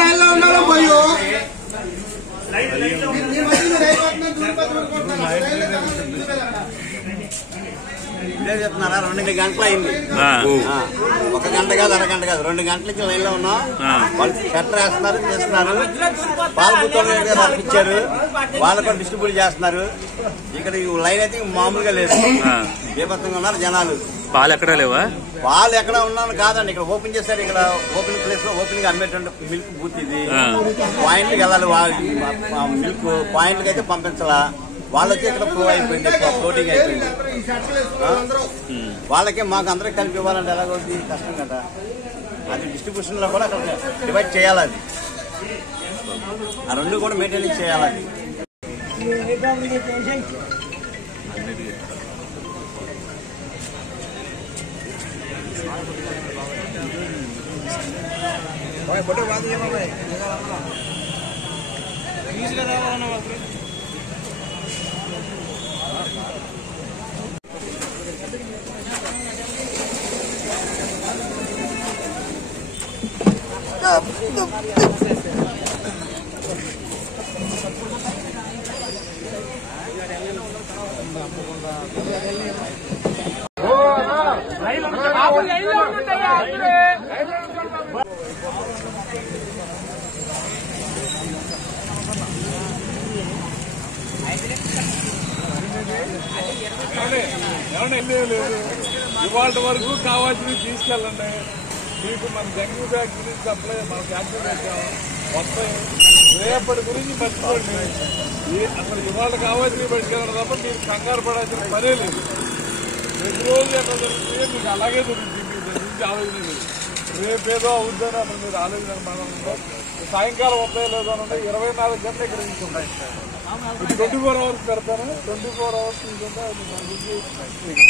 లైన్లో ఉన్నారో పోయో చెప్తున్నారా 2 గంటలు అయింది. 1 గంట కాదు, అరగంట కాదు, 2 గంటలకి లైన్ లో ఉన్నాం. వాళ్ళు షట్టర్ వేస్తున్నారు, చేస్తున్నారు. పాల బుత్తలు రప్పించారు, వాళ్ళు కూడా డిస్ట్రిబ్యూట్ చేస్తున్నారు. ఇక్కడ లైన్ అయితే మామూలుగా లేదు, బీభత్సంగా ఉన్నారు జనాలు. పాలు ఎక్కడ లేవా? పాలు ఎక్కడ ఉన్నాను కాదండి, ఇక్కడ ఓపెన్ చేశారు. ఇక్కడ ఓపెన్ ప్లేస్ లో ఓపెనింగ్ అమ్మేటువంటి మిల్క్ బూత్ ఇది. పాయింట్కి వెళ్ళాలి, మిల్క్ పాయింట్లకి అయితే పంపించాలా. వాళ్ళు వచ్చి ఇక్కడ ఫ్లో అయిపోయింది, ఫ్లోటింగ్ అయిపోయింది. వాళ్ళకి మాకు అందరికి కలిపి ఇవ్వాలంటే ఎలాగవుతుంది, కష్టం కదా. అది డిస్ట్రిబ్యూషన్ లో కూడా అక్కడ డివైడ్ చేయాలి. అది ఆ 2 కూడా మెయింటెనెన్స్ చేయాలి. ఇవాళ వరకు కావాల్సినవి తీసుకెళ్ళండి. మీకు మన జంగు ఫ్యాక్టరీ సప్లై మన ఫ్యాక్టరీ పెట్టాము, వస్తాయి. రేపటి గురించి మర్చిపోండి. అసలు ఇవాళ కావాల్సినవి పెట్టుకెళ్ళడం తప్ప మీరు కంగారు పడాల్సిన పనే లేదు. ప్రతిరోజు ఎక్కడ దొరికితే మీకు అలాగే దొరుకుతుంది. మీరు దాని గురించి ఆలోచన లేదు. రేపేదో అవుతుందని అసలు మీరు ఆలోచన మనం సాయంకాలం వస్తాయో లేదో అని 24 గంటలు ఇక్కడ తీసుకుంటాయి. 24 hours పెడతాను, 24 hours తీసుకుంటే అది మన గురించి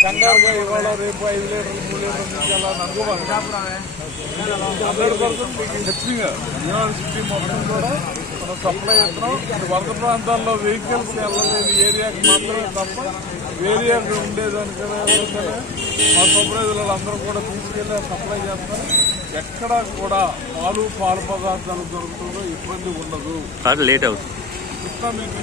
కంగారుగా ఇవాళ రేపు 5 లీటర్లు 3 లీటర్లు తీసుకెళ్ళాలని అనుకోవాలి. 100% మీకు ఖచ్చితంగా యూనివర్సిటీ మొత్తం కూడా మనం సప్లై చేస్తున్నాం. వరద ప్రాంతాల్లో వెహికల్స్ వెళ్ళలేని ఏరియాకి మాత్రమే తప్ప ఏరియాకి ఉండేదానికైనా మా సప్లైజర్లు అందరూ కూడా తీసుకెళ్లి సప్లై చేస్తారు. ఎక్కడా కూడా పాలు పదార్థాలు దొరుకుతుందో ఇబ్బంది ఉండదు. లేట్ అవుతుంది.